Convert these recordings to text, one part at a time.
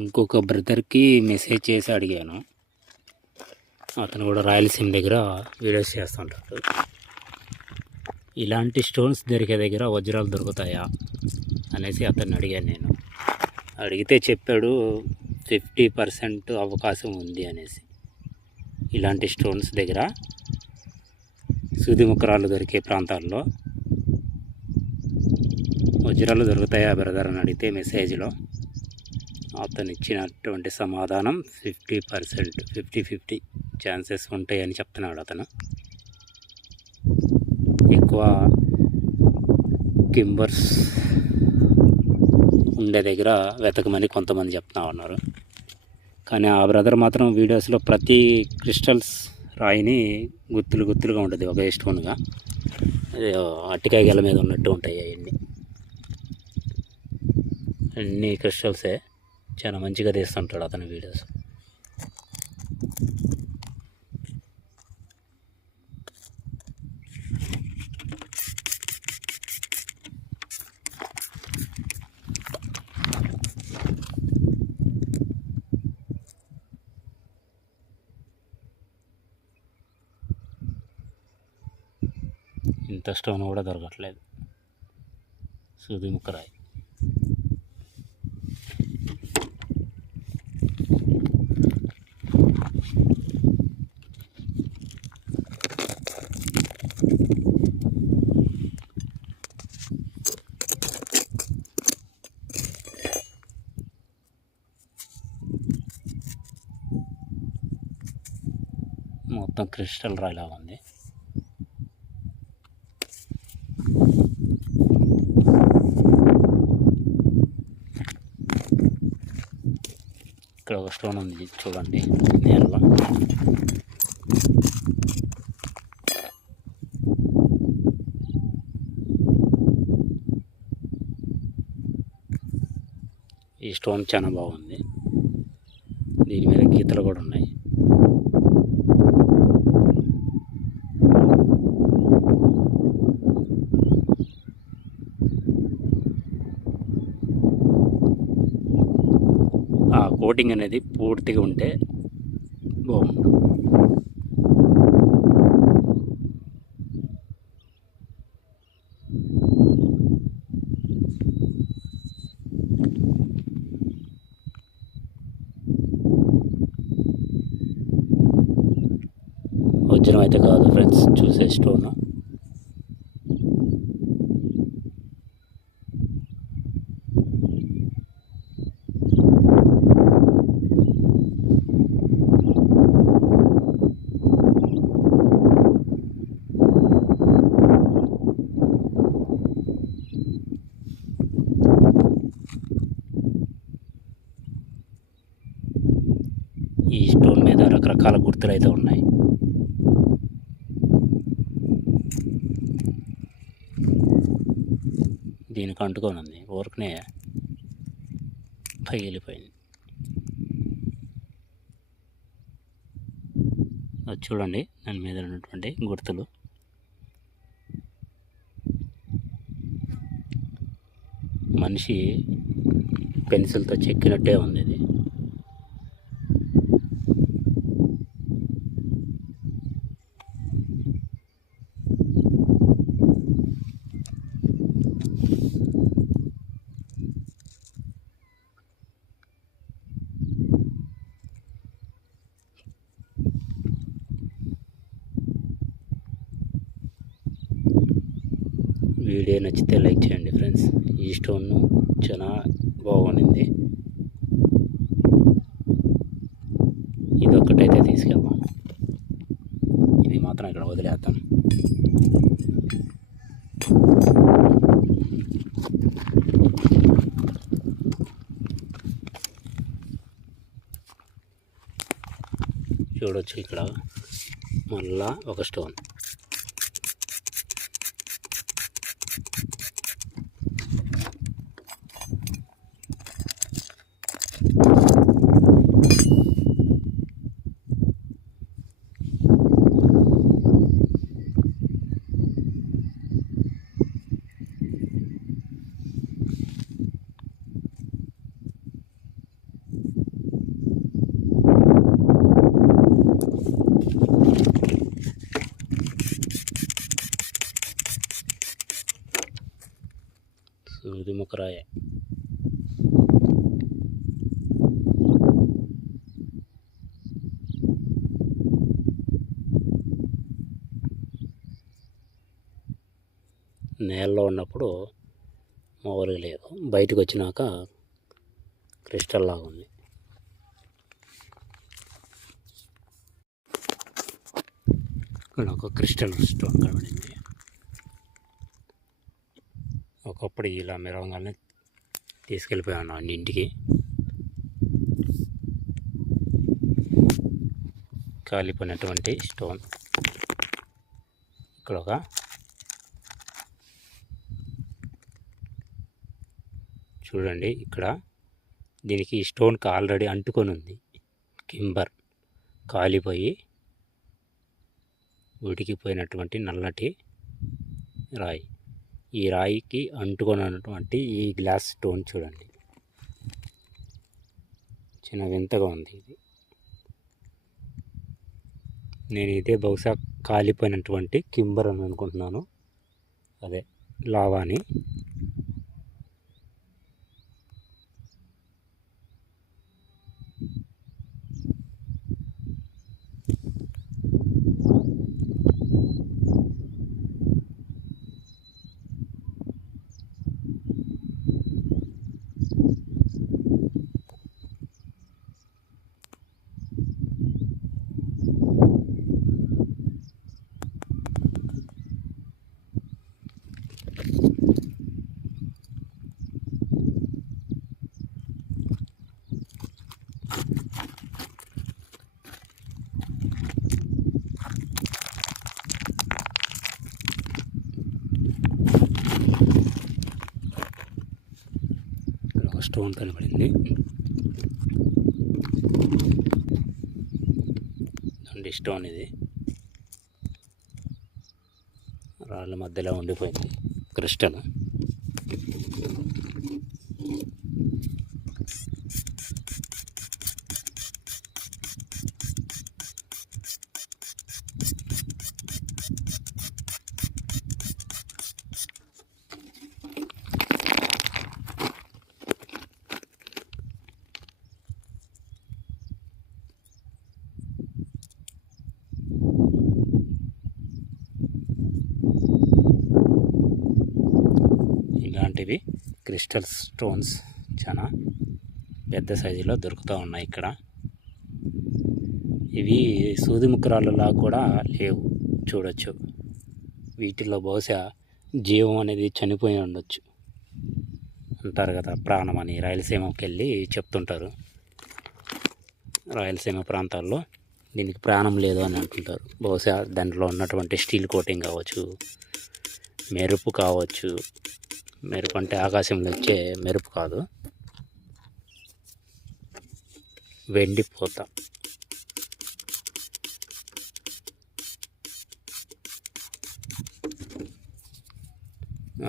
ఇంకొక బ్రదర్కి మెసేజ్ చేసి అడిగాను. అతను కూడా రాయలసీమ దగ్గర వీడియోస్ చేస్తుంటాడు. ఇలాంటి స్టోన్స్ దొరికే దగ్గర వజ్రాలు దొరుకుతాయా అనేసి అతన్ని అడిగాను. నేను అడిగితే చెప్పాడు 50% అవకాశం ఉంది అనేసి. ఇలాంటి స్టోన్స్ దగ్గర సూది ముక్కరాలు దొరికే ప్రాంతాల్లో వజ్రాలు దొరుకుతాయా బ్రదర్ అని అడిగితే మెసేజ్లో అతను ఇచ్చినటువంటి సమాధానం 50%, 50-50 ఛాన్సెస్ ఉంటాయని చెప్తున్నాడు. అతను ఎక్కువ కింబర్స్ ఉండే దగ్గర వెతకమని కొంతమంది చెప్తా ఉన్నారు. కానీ ఆ బ్రదర్ మాత్రం వీడియోస్లో ప్రతి క్రిస్టల్స్ రాయిని గుత్తులుగా ఉంటుంది, ఒకే స్టోన్గా. అట్టికాయ గెల మీద ఉన్నట్టు ఉంటాయి అన్ని క్రిస్టల్సే. చాలా మంచిగా తీస్తుంటాడు అతని వీడియోస్. ఇంత స్టోన్ కూడా దొరకట్లేదు, సూది ముక్కరాయి. మొత్తం క్రిస్టల్ రాయిలా ఉంది. ఇక్కడ ఒక స్టోన్ ఉంది చూడండి నేలలో. ఈ స్టోన్ చాలా బాగుంది, దీని మీద గీతలు కూడా ఉన్నాయి. ఆ కోటింగ్ అనేది పూర్తిగా ఉంటే బాగుంది. వజ్రం అయితే కాదు ఫ్రెండ్స్, చూసే స్టోన్. ఈ స్టోన్ మీద రకరకాల గుర్తులు అయితే ఉన్నాయి. దీనికి అంటుకొని ఉంది, ఊరికనే పగిలిపోయింది. అది చూడండి దాని మీద ఉన్నటువంటి గుర్తులు. మనిషి పెన్సిల్తో చెక్కినట్టే ఉంది ఇది. వీడియో నచ్చితే లైక్ చేయండి ఫ్రెండ్స్. ఈ స్టోన్ చాలా బాగుంది. ఇది ఒక్కటైతే తీసుకెళ్దాం, ఇది మాత్రం ఇక్కడ వదిలేద్దాం. చూడొచ్చు ఇక్కడ మళ్ళా ఒక స్టోన్. ఒక రాయే. నేలలో ఉన్నప్పుడు మామూలుగా లేదు, బయటకు వచ్చినాక క్రిస్టల్ లాగా ఉంది. ఇక్కడ ఒక క్రిస్టల్ స్టోన్ కనబడింది. ఒకప్పుడు ఇలా మెరవంగానే తీసుకెళ్ళిపోయాను అన్ని ఇంటికి. కాలిపోయినటువంటి స్టోన్. ఇక్కడ ఒక చూడండి, ఇక్కడ దీనికి స్టోన్కి ఆల్రెడీ అంటుకొని ఉంది. కింబర్ కాలిపోయి ఉడికిపోయినటువంటి నల్లటి రాయి. ఈ రాయికి అంటుకున్నటువంటి ఈ గ్లాస్ స్టోన్ చూడండి, చిన్న వింతగా ఉంది ఇది. నేను ఇదే బహుశా కాలిపోయినటువంటి కింబర్ అని అనుకుంటున్నాను, అదే లావాని. స్టోన్ కనబడింది. స్టోన్ ఇది రాళ్ళ మధ్యలో ఉండిపోయింది క్రిస్టల్. ఇలాంటివి క్రిస్టల్ స్టోన్స్ చాలా పెద్ద సైజులో దొరుకుతూ ఉన్నాయి ఇక్కడ. ఇవి సూది ముక్కరాళ్ళలా కూడా లేవు, చూడొచ్చు. వీటిల్లో బహుశా జీవం అనేది చనిపోయి ఉండొచ్చు అంటారు కదా, ప్రాణం అని రాయలసీమకి వెళ్ళి చెప్తుంటారు. రాయలసీమ ప్రాంతాల్లో దీనికి ప్రాణం లేదు అని అంటుంటారు. బహుశా దాంట్లో ఉన్నటువంటి స్టీల్ కోటింగ్ కావచ్చు, మెరుపు కావచ్చు. మెరుపు అంటే ఆకాశంలో వచ్చే మెరుపు కాదు, వెండిపోత.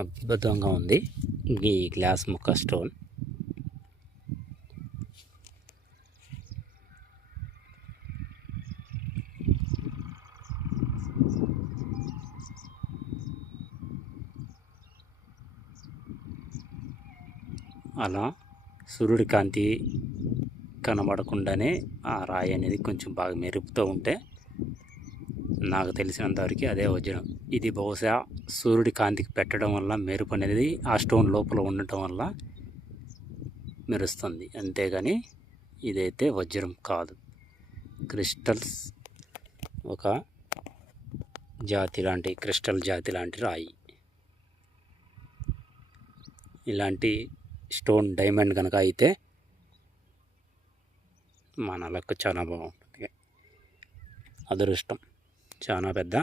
అద్భుతంగా ఉంది ఈ గ్లాస్ ముక్క స్టోన్. అలా సూర్యుడి కాంతి కనబడకుండానే ఆ రాయి అనేది కొంచెం బాగా మెరుపుతూ ఉంటే నాకు తెలిసినంతవరకు అదే వజ్రం. ఇది బహుశా సూర్యుడి కాంతికి పెట్టడం వల్ల మెరుపు అనేది ఆ స్టోన్ లోపల ఉండటం వల్ల మెరుస్తుంది, అంతేగాని ఇదైతే వజ్రం కాదు. క్రిస్టల్స్ ఒక జాతి లాంటి, క్రిస్టల్ జాతి లాంటి రాయి. ఇలాంటి స్టోన్ డైమండ్ కనుక అయితే మన లక్ చాలా బాగుంటుంది. అదృష్టం, చాలా పెద్ద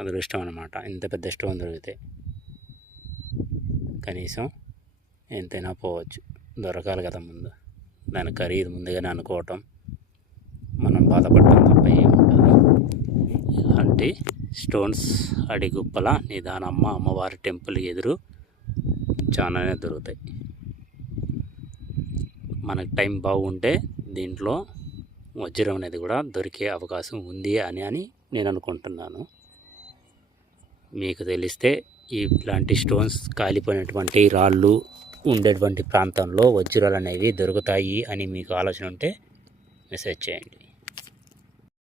అదృష్టం అన్నమాట. ఇంత పెద్ద స్టోన్ దొరికితే కనీసం ఎంతైనా పోవచ్చు, దొరకాలి కదా ముందు. దాని ఖరీదు ముందుగానే అనుకోవటం, మనం బాధపడటం తప్ప ఏముండదు. ఇలాంటి స్టోన్స్ అడిగుప్పల నిదానమ్మ అమ్మవారి టెంపుల్ ఎదురు చాలానే దొరుకుతాయి. మనకు టైం బాగుంటే దీంట్లో వజ్రం అనేది కూడా దొరికే అవకాశం ఉంది అని నేను అనుకుంటున్నాను. మీకు తెలిస్తే ఇలాంటి స్టోన్స్, కాలిపోయినటువంటి రాళ్ళు, ఉండేటువంటి ప్రాంతంలో వజ్రాలు అనేవి దొరుకుతాయి అని మీకు ఆలోచన ఉంటే మెసేజ్ చేయండి.